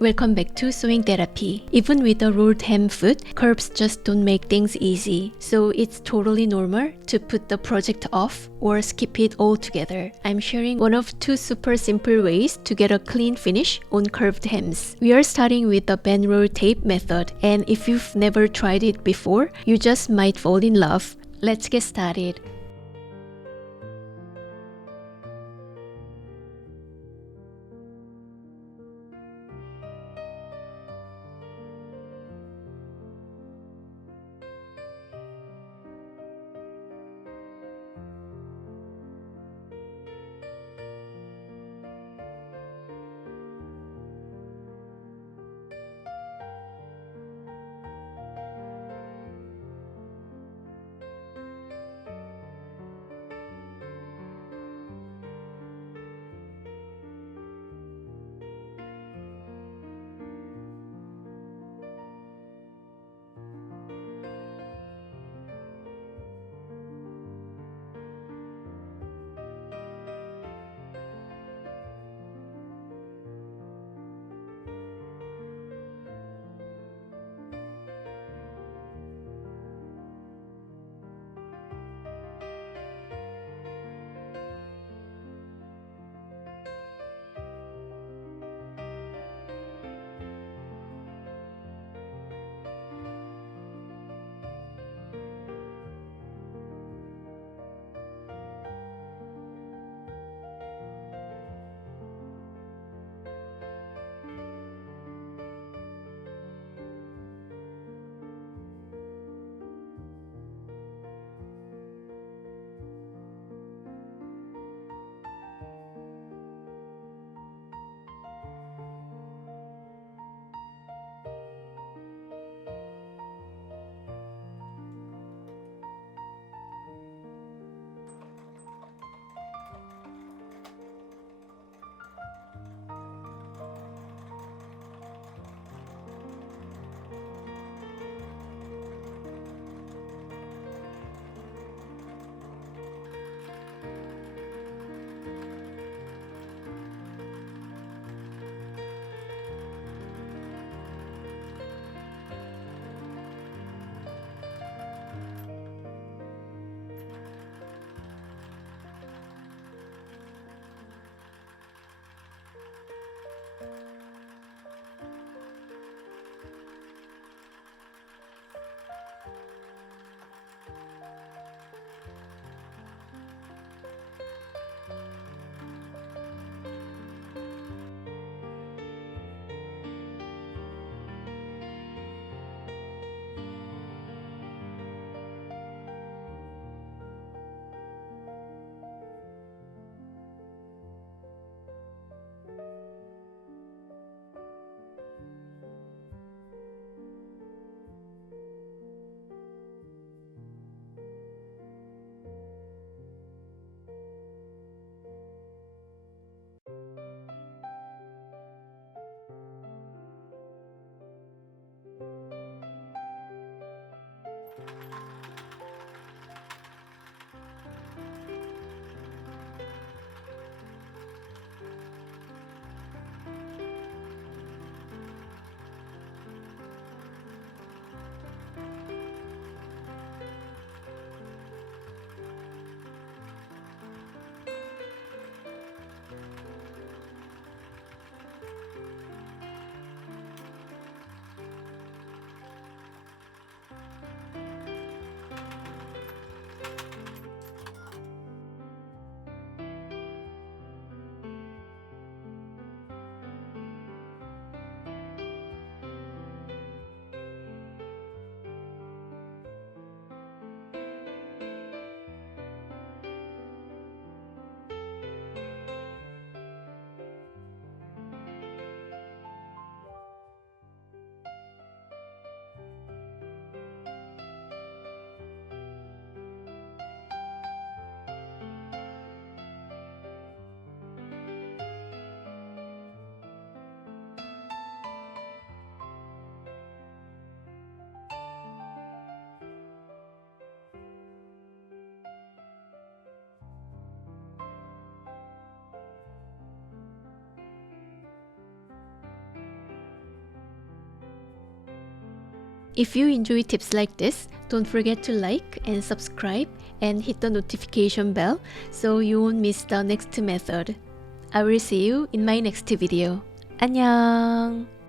Welcome back to Sewing Therapy. Even with a rolled hem foot, curves just don't make things easy. So it's totally normal to put the project off or skip it altogether. I'm sharing one of two super simple ways to get a clean finish on curved hems. We are starting with the bend roll tape method, and if you've never tried it before, you just might fall in love. Let's get started. If you enjoy tips like this, don't forget to like and subscribe and hit the notification bell so you won't miss the next method. I will see you in my next video. 안녕!